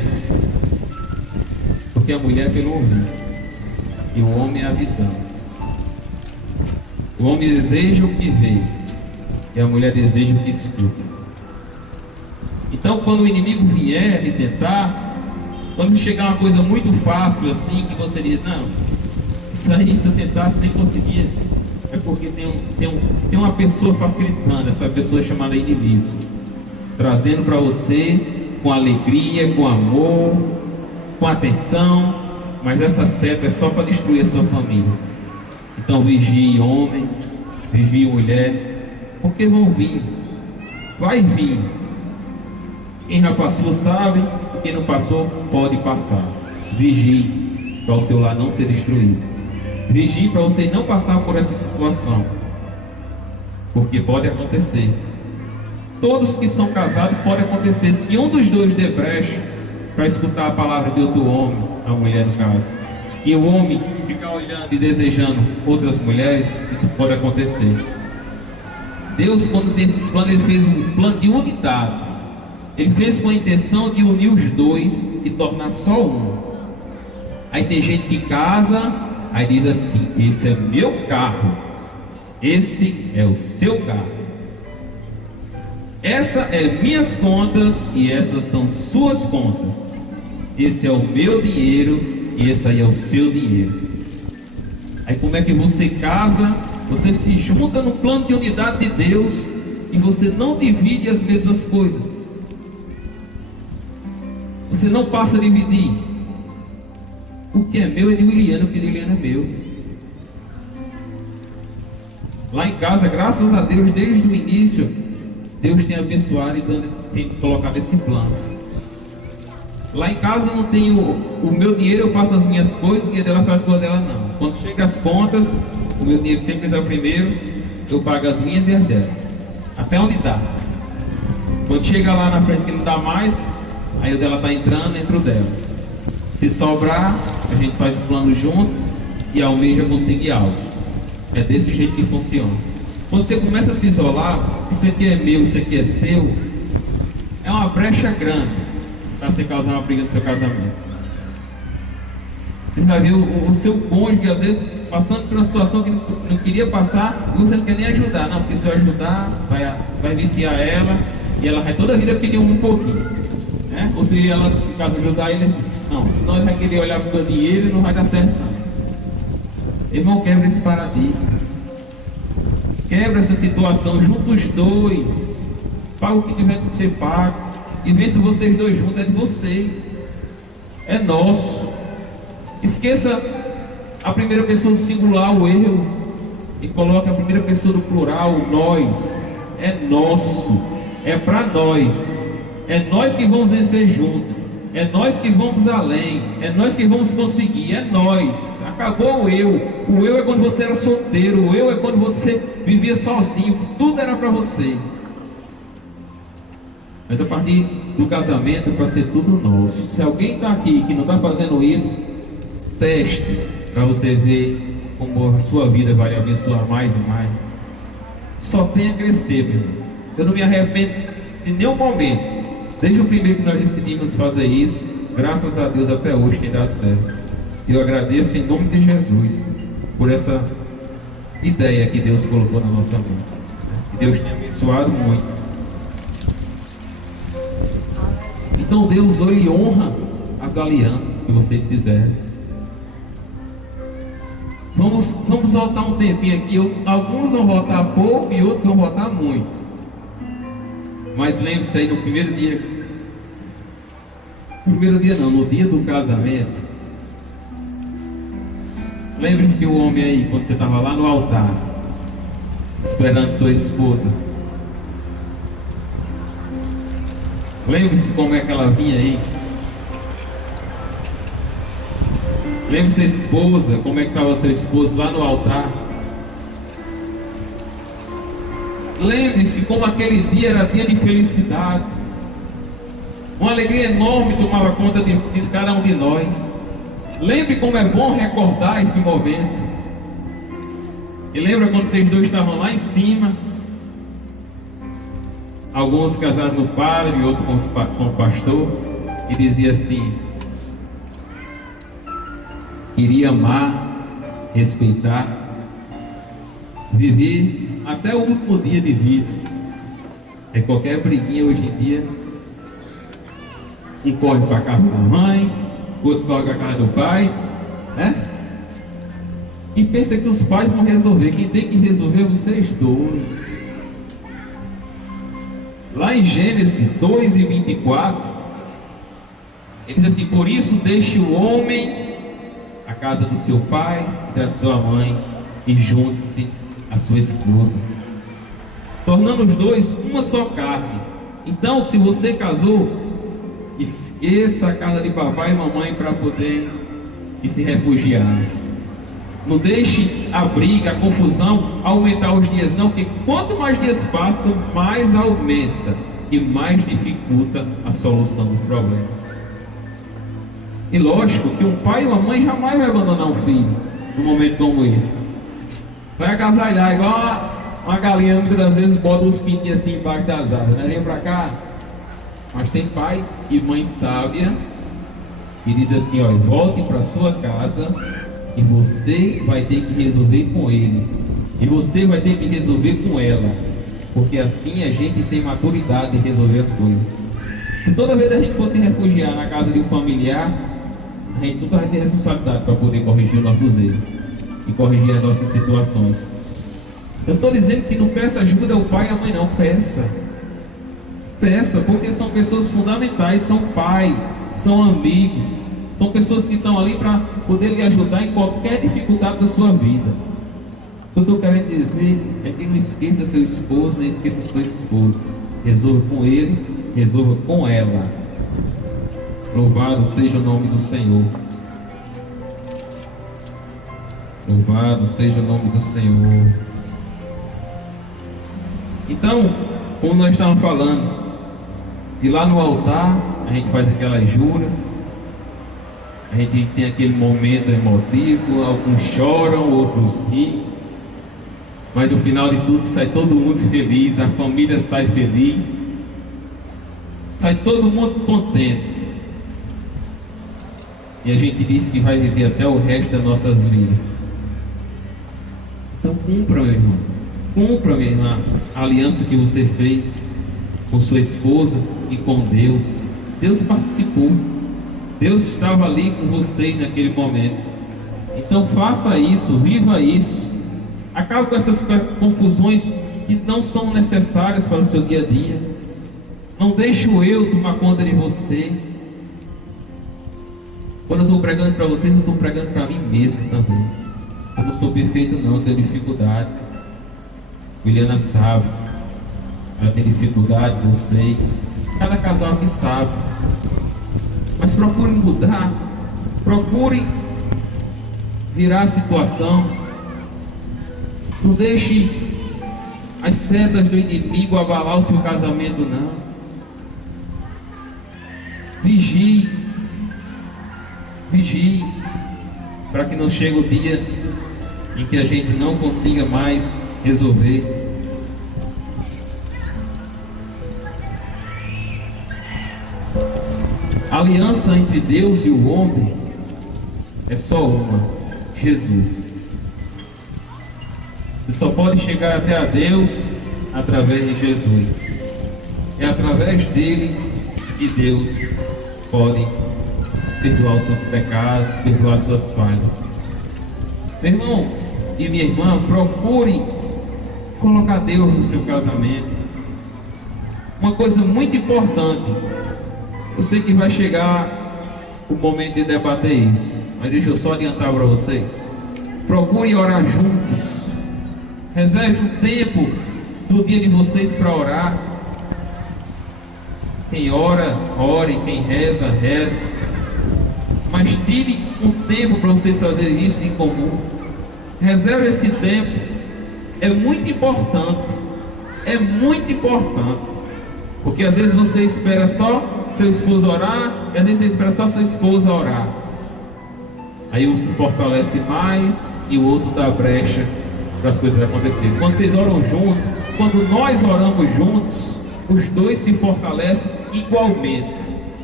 Porque a mulher é pelo ouvido e o homem é a visão. O homem deseja o que vê e a mulher deseja o que escuta. Então quando o inimigo vier lhe tentar, quando chegar uma coisa muito fácil assim, que você diz, não, isso aí se eu tentasse nem conseguia, é porque tem uma pessoa facilitando. Essa pessoa é chamada inimigo, trazendo para você com alegria, com amor, com atenção, mas essa seta é só para destruir a sua família. Então vigie homem, vigie mulher, porque vão vir, vai vir. Quem já passou sabe, quem não passou pode passar. Vigie para o seu lar não ser destruído. Vigie para você não passar por essa situação, porque pode acontecer. Todos que são casados pode acontecer. Se um dos dois der brecha para escutar a palavra de outro homem, a mulher no caso, e o homem ficar olhando e desejando outras mulheres, isso pode acontecer. Deus, quando tem esses planos, Ele fez um plano de unidade. Ele fez com a intenção de unir os dois e tornar só um. Aí tem gente que casa, aí diz assim, esse é meu carro, esse é o seu carro. Essa é minhas contas e essas são suas contas. Esse é o meu dinheiro e esse aí é o seu dinheiro. Aí como é que você casa? Você se junta no plano de unidade de Deus e você não divide as mesmas coisas. Você não passa a dividir. O que é meu é de Liliana, o que é de Liliana é meu. Lá em casa, graças a Deus, desde o início, Deus tem abençoado e tem colocado esse plano. Lá em casa não tenho o meu dinheiro, eu faço as minhas coisas, o dinheiro dela faz as coisas dela não. Quando chega as contas, o meu dinheiro sempre dá primeiro, eu pago as minhas e as dela. Até onde dá. Quando chega lá na frente que não dá mais, aí o dela está entrando, entra o dela. Se sobrar, a gente faz o plano juntos e almeja conseguir algo. É desse jeito que funciona. Quando você começa a se isolar, isso aqui é meu, isso aqui é seu, é uma brecha grande para você causar uma briga no seu casamento. Você vai ver o seu cônjuge, às vezes, passando por uma situação que não queria passar, e você não quer nem ajudar. Não, porque se eu ajudar, vai viciar ela, e ela vai toda a vida pedir um pouquinho. Né? Ou se ela, no caso, ajudar ele, não, senão ele vai querer olhar para o dinheiro e não vai dar certo não. Irmão, quebra esse paradigma. Quebra essa situação, junta os dois, paga o que tiver que ser pago, e vê se vocês dois juntos, é de vocês, é nosso. Esqueça a primeira pessoa do singular, o eu, e coloque a primeira pessoa do plural, o nós. É nosso, é para nós, é nós que vamos vencer junto, é nós que vamos além, é nós que vamos conseguir, é nós. Acabou o eu. O eu é quando você era solteiro, o eu é quando você vivia sozinho, tudo era para você. Mas a partir do casamento, para ser tudo nosso. Se alguém está aqui que não está fazendo isso, teste para você ver como a sua vida vai abençoar mais e mais. Só tem a crescer, meu irmão. Eu não me arrependo de nenhum momento. Desde o primeiro que nós decidimos fazer isso, graças a Deus até hoje tem dado certo. Eu agradeço em nome de Jesus por essa ideia que Deus colocou na nossa mão. Que Deus tenha abençoado muito. Então Deus hoje honra as alianças que vocês fizeram. Vamos voltar um tempinho aqui. Alguns vão voltar pouco e outros vão voltar muito. Mas lembre-se aí, no primeiro dia não, no dia do casamento, lembre-se o homem aí, quando você estava lá no altar, esperando sua esposa. Lembre-se como é que ela vinha aí. Lembre sua esposa, como é que estava seu esposo lá no altar. Lembre-se como aquele dia era dia de felicidade. Uma alegria enorme tomava conta de cada um de nós. Lembre como é bom recordar esse momento. E lembra quando vocês dois estavam lá em cima? Alguns casaram no padre, outros com o pastor. E dizia assim: queria amar, respeitar, viver até o último dia de vida. É qualquer briguinha hoje em dia, um corre para a casa da mãe, outro corre para a casa do pai, né? E pensa que os pais vão resolver. Quem tem que resolver é vocês dois. Lá em Gênesis 2:24, ele diz assim: por isso deixe o homem a casa do seu pai e da sua mãe, e junte-se a sua esposa, tornando os dois uma só carne. Então, se você casou, esqueça a casa de papai e mamãe para poder ir se refugiar. Não deixe a briga, a confusão aumentar os dias, não, porque quanto mais dias passam, mais aumenta e mais dificulta a solução dos problemas. E lógico que um pai e uma mãe jamais vai abandonar um filho num momento como esse. Vai agasalhar igual uma galinha, muitas das vezes bota os pintinhos assim embaixo das asas, né? Vem pra cá. Mas tem pai e mãe sábia que diz assim: ó, volte para sua casa e você vai ter que resolver com ele, e você vai ter que resolver com ela, porque assim a gente tem maturidade de resolver as coisas. Se toda vez a gente for se refugiar na casa de um familiar, a gente nunca vai ter responsabilidade para poder corrigir os nossos erros e corrigir as nossas situações. Eu estou dizendo que não peça ajuda ao pai e à mãe, não. Peça, porque são pessoas fundamentais, são pai, são amigos, são pessoas que estão ali para poder lhe ajudar em qualquer dificuldade da sua vida. O que eu estou querendo dizer é que não esqueça seu esposo, nem esqueça sua esposa. Resolva com ele, resolva com ela. Louvado seja o nome do Senhor. Louvado seja o nome do Senhor. Então, como nós estávamos falando, e lá no altar a gente faz aquelas juras, a gente tem aquele momento emotivo, alguns choram, outros riem, mas no final de tudo sai todo mundo feliz, a família sai feliz, sai todo mundo contente. E a gente diz que vai viver até o resto das nossas vidas. Então cumpra, meu irmão, cumpra, minha irmã, a aliança que você fez com sua esposa e com Deus. Deus participou, Deus estava ali com vocês naquele momento. Então faça isso, viva isso. Acabe com essas confusões que não são necessárias para o seu dia a dia. Não deixe o eu tomar conta de você. Quando eu estou pregando para vocês, eu estou pregando para mim mesmo também. Eu não sou perfeito não, eu tenho dificuldades. Juliana sabe, ela tem dificuldades, eu sei. Cada casal aqui sabe. Mas procure mudar, procure virar a situação. Não deixe as setas do inimigo abalar o seu casamento, não. Vigie, para que não chegue o dia em que a gente não consiga mais resolver. A aliança entre Deus e o homem é só uma: Jesus. Você só pode chegar até a Deus através de Jesus. É através dele que Deus pode perdoar os seus pecados, perdoar as suas falhas. Meu irmão e minha irmã, procure colocar Deus no seu casamento. Uma coisa muito importante, eu sei que vai chegar o momento de debater isso, mas deixa eu só adiantar para vocês. Procure orar juntos. Reserve um tempo do dia de vocês para orar. Quem ora, ore. Quem reza, reze. mas tire um tempo para vocês fazerem isso em comum. Reserve esse tempo. É muito importante. É muito importante. Porque às vezes você espera só seu esposo orar, e às vezes você espera só sua esposa orar. Aí um se fortalece mais e o outro dá brecha para as coisas acontecerem. Quando vocês oram juntos, quando nós oramos juntos, os dois se fortalecem igualmente.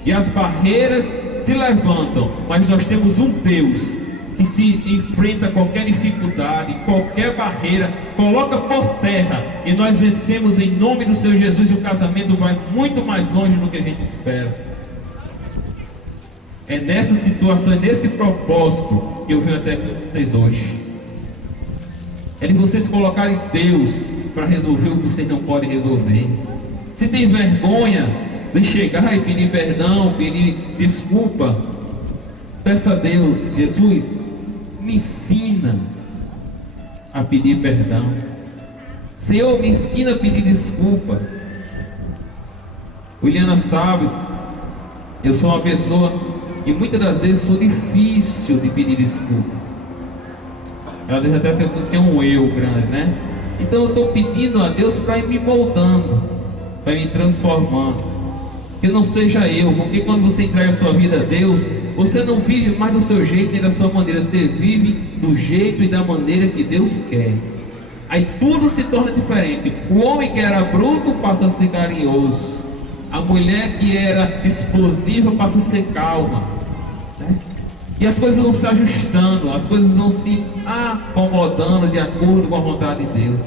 E as barreiras se levantam, mas nós temos um Deus que se enfrenta a qualquer dificuldade, qualquer barreira, coloca por terra, e nós vencemos em nome do Senhor Jesus, e o casamento vai muito mais longe do que a gente espera. É nessa situação, é nesse propósito que eu venho até aqui com vocês hoje. É de vocês colocarem Deus para resolver o que vocês não podem resolver. Se tem vergonha de chegar e pedir perdão, pedir desculpa, peça a Deus: Jesus, me ensina a pedir perdão. Senhor, me ensina a pedir desculpa. Juliana sabe, eu sou uma pessoa que muitas das vezes sou difícil de pedir desculpa. Às vezes até tem um eu grande, né? Então eu estou pedindo a Deus para ir me moldando, para ir me transformando. Que não seja eu, porque quando você entrega a sua vida a Deus, você não vive mais do seu jeito nem da sua maneira, você vive do jeito e da maneira que Deus quer. Aí tudo se torna diferente. O homem que era bruto passa a ser carinhoso, a mulher que era explosiva passa a ser calma, né? E as coisas vão se ajustando, as coisas vão se acomodando de acordo com a vontade de Deus.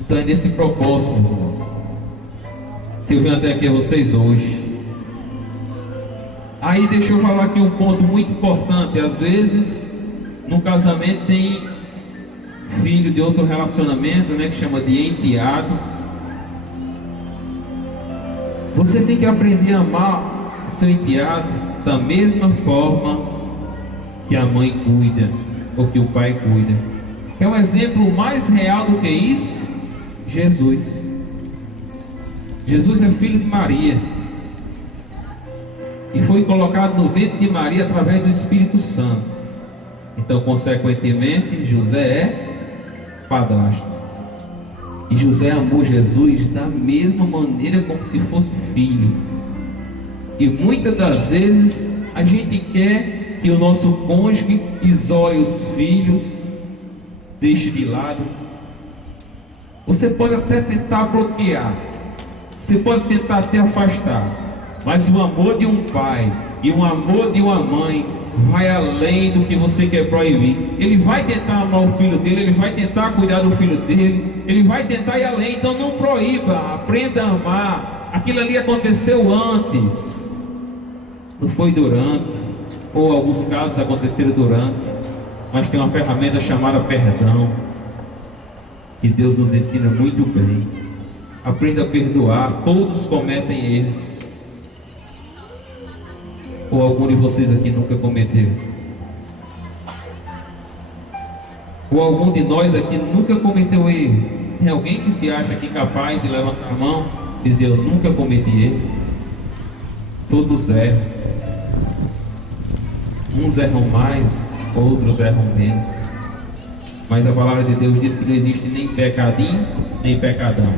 Então é nesse propósito, meus irmãos, que eu venho até aqui a vocês hoje. Aí deixa eu falar aqui um ponto muito importante. Às vezes no casamento tem filho de outro relacionamento, né, que chama de enteado. Você tem que aprender a amar seu enteado da mesma forma que a mãe cuida, ou que o pai cuida. É um exemplo mais real do que isso? Jesus. Jesus é filho de Maria e foi colocado no ventre de Maria através do Espírito Santo. Então, consequentemente, José é padrasto. E José amou Jesus da mesma maneira como se fosse filho. E muitas das vezes a gente quer que o nosso cônjuge isole os filhos, deixe de lado. Você pode até tentar bloquear, você pode tentar até afastar, mas o amor de um pai e o amor de uma mãe vai além do que você quer proibir. Ele vai tentar amar o filho dele, ele vai tentar cuidar do filho dele, ele vai tentar ir além. Então não proíba, aprenda a amar. Aquilo ali aconteceu antes, não foi durante, ou alguns casos aconteceram durante, mas tem uma ferramenta chamada perdão, que Deus nos ensina muito bem. Aprenda a perdoar. Todos cometem erros. Ou algum de vocês aqui nunca cometeu? Ou algum de nós aqui nunca cometeu erro? Tem alguém que se acha aqui capaz de levantar a mão e dizer: eu nunca cometi erro? Todos erram. Uns erram mais, outros erram menos. Mas a palavra de Deus diz que não existe nem pecadinho, nem pecadão.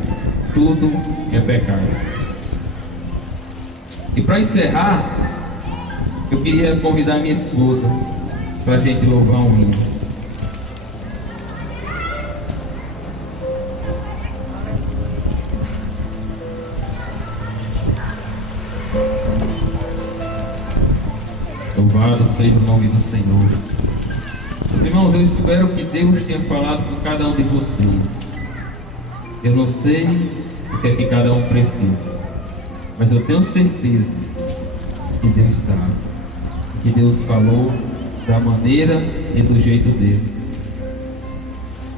Tudo é pecado. E para encerrar, eu queria convidar minha esposa para a gente louvar um hino. Louvado seja o nome do Senhor. Meus irmãos, eu espero que Deus tenha falado com cada um de vocês. Eu não sei o que é que cada um precisa, mas eu tenho certeza que Deus sabe, que Deus falou da maneira e do jeito dele.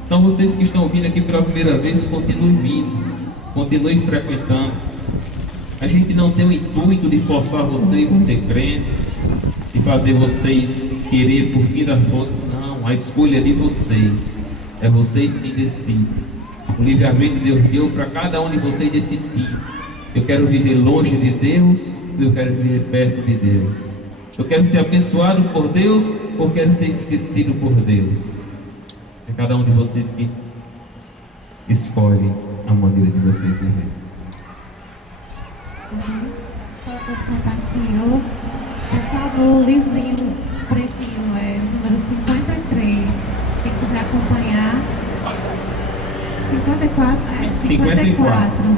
Então vocês que estão vindo aqui pela primeira vez, continuem vindo, continuem frequentando. A gente não tem o intuito de forçar vocês a ser crente, de fazer vocês querer por fim da força. Não, a escolha é de vocês, é vocês que decidem. O livre-arbítrio Deus deu para cada um de vocês decidir: eu quero viver longe de Deus eu quero viver perto de Deus? Eu quero ser abençoado por Deus ou quero ser esquecido por Deus? É cada um de vocês que escolhe a maneira de vocês viverem. Todos compartilhou. Por favor, o livrinho pretinho número 53. Quem quiser acompanhar. 54? 54.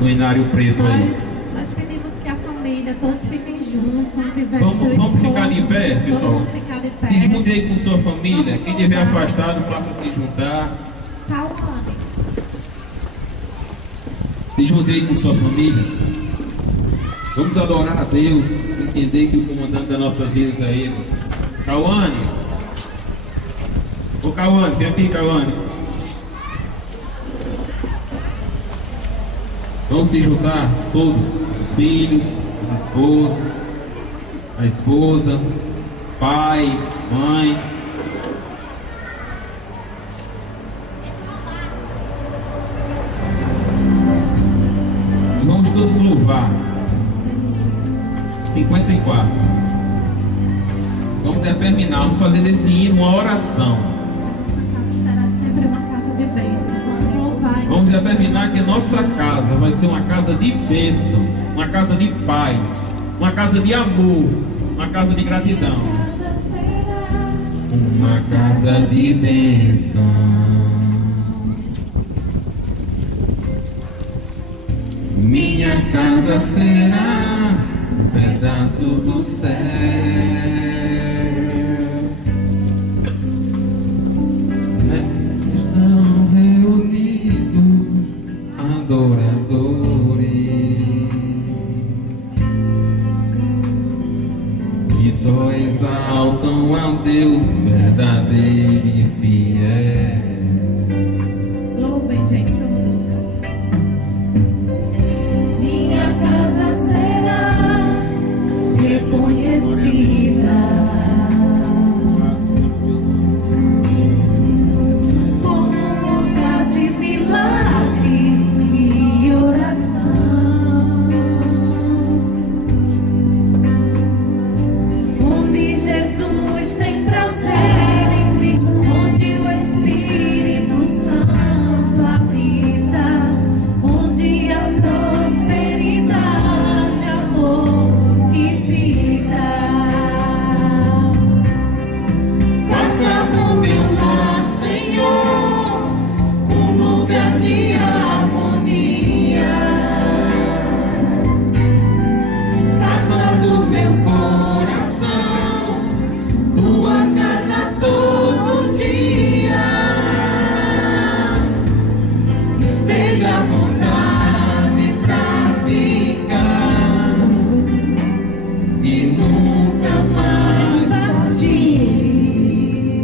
No inário preto aí. Nós pedimos que a família, todos fiquem juntos. Não tiver Vamos ficar de pé, pessoal. Ficar de pé. Se junte aí com sua família. Quem estiver afastado, faça se juntar. Calma. Se junte aí com sua família. Vamos adorar a Deus. Entender que o comandante das nossas vidas é Ele. Cauane. Ô Cauane, vem aqui, Cauane. Vamos se juntar todos, os filhos, os esposos, a esposa, pai, mãe. E vamos todos louvar. 54. Vamos determinar, vamos fazer desse hino uma oração. Será sempre uma casa de bênção. Vamos louvar. Vamos determinar que nossa casa vai ser uma casa de bênção, uma casa de paz, uma casa de amor, uma casa de gratidão. Uma casa de bênção. Minha casa será um pedaço do céu. Estão reunidos adoradores que só exaltam ao Deus verdadeiro e fiel. Louvem, gente, todos. Minha casa será reconhecida como um lugar de milagres e oração, onde Jesus tem prazer, onde o Espírito Santo habita, onde há prosperidade, amor e vida. Faça do meu lar, Senhor, um lugar de harmonia. Faça do meu coração tua casa todo dia. Esteja à vontade pra ficar e nunca mais partir.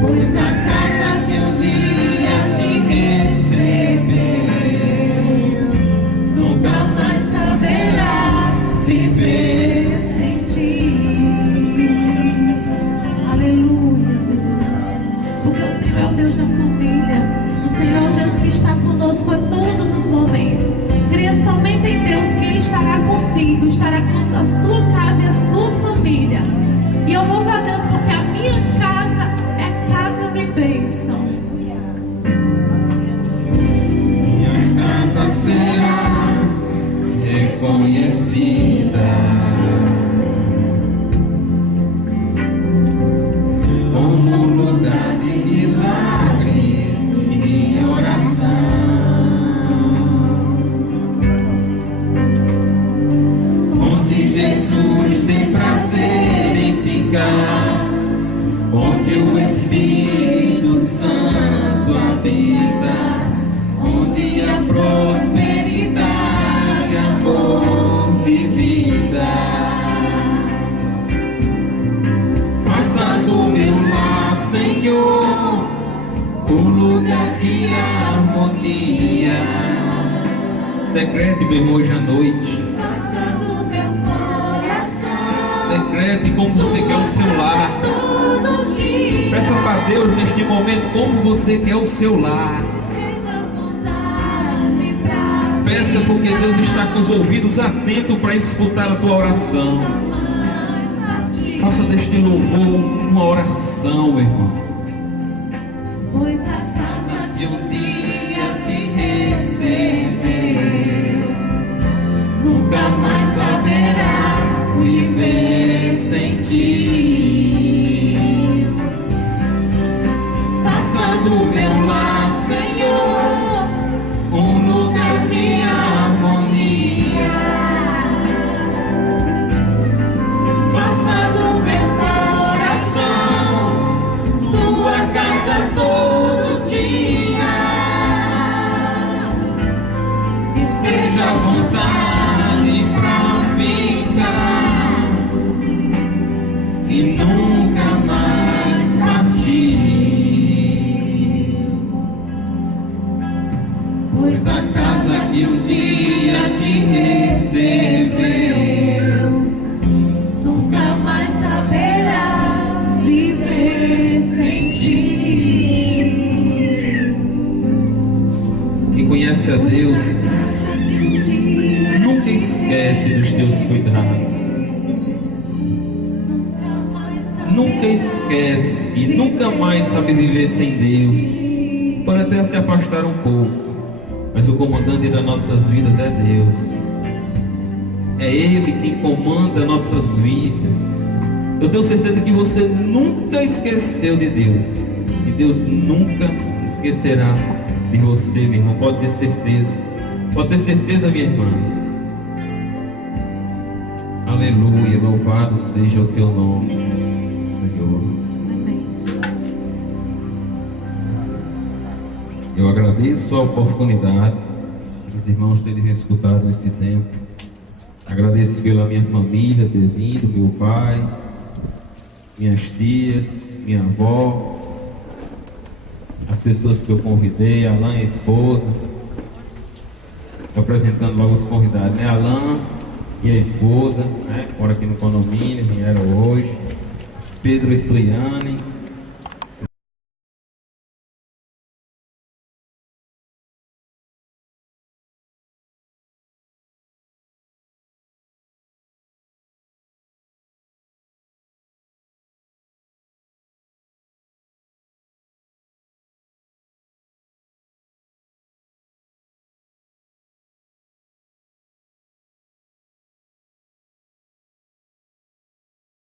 Pois a casa que um dia te recebeu nunca mais saberá viver sem ti. Aleluia, Jesus. Porque o Senhor é o Deus da família. O Senhor é o Deus que está conosco a todos os momentos. Creia somente em Deus que Ele estará contigo, estará com a sua casa e a sua família. E eu louvo a Deus porque a minha casa é casa de bênção. Minha casa será reconhecida como um lugar de milagres e oração, onde Jesus tem prazer em ficar, onde o Espírito Santo habita, onde há prosperidade, amor e vida. Faça do meu lar, Senhor, um lugar de harmonia. Decrete, meu irmão, hoje à noite. Faça do meu coração Decrete como você quer o seu lar. todo dia. Peça para Deus neste momento como você quer o seu lar. Esteja à vontade pra peça, porque Deus está com os ouvidos atentos para escutar a tua oração. Faça deste louvor uma oração, meu irmão. Pois a casa que um dia te recebeu nunca mais saberá viver sem ti. Faça do meu lar, Senhor, um lugar de harmonia. Faça do meu coração tua casa todo dia. Esteja à vontade pra ficar e nunca mais partir. Pois a casa que um dia te recebeu nunca mais saberá viver sem ti. Quem conhece a Deus nunca esquece dos teus cuidados. Nunca esquece e nunca mais sabe viver sem Deus. Pode até se afastar um pouco, mas o comandante das nossas vidas é Deus. É Ele quem comanda nossas vidas. Eu tenho certeza que você nunca esqueceu de Deus, e Deus nunca esquecerá de você, meu irmão. Pode ter certeza. Pode ter certeza, minha irmã. Aleluia, louvado seja o teu nome, Senhor. Eu agradeço a oportunidade que os irmãos terem escutado nesse tempo. Agradeço pela minha família ter vindo, meu pai, minhas tias, minha avó, as pessoas que eu convidei, Alain, a esposa. Estou apresentando logo os convidados, né? Alain e a esposa, né? Mora aqui no condomínio, vieram hoje. Pedro e Suiane.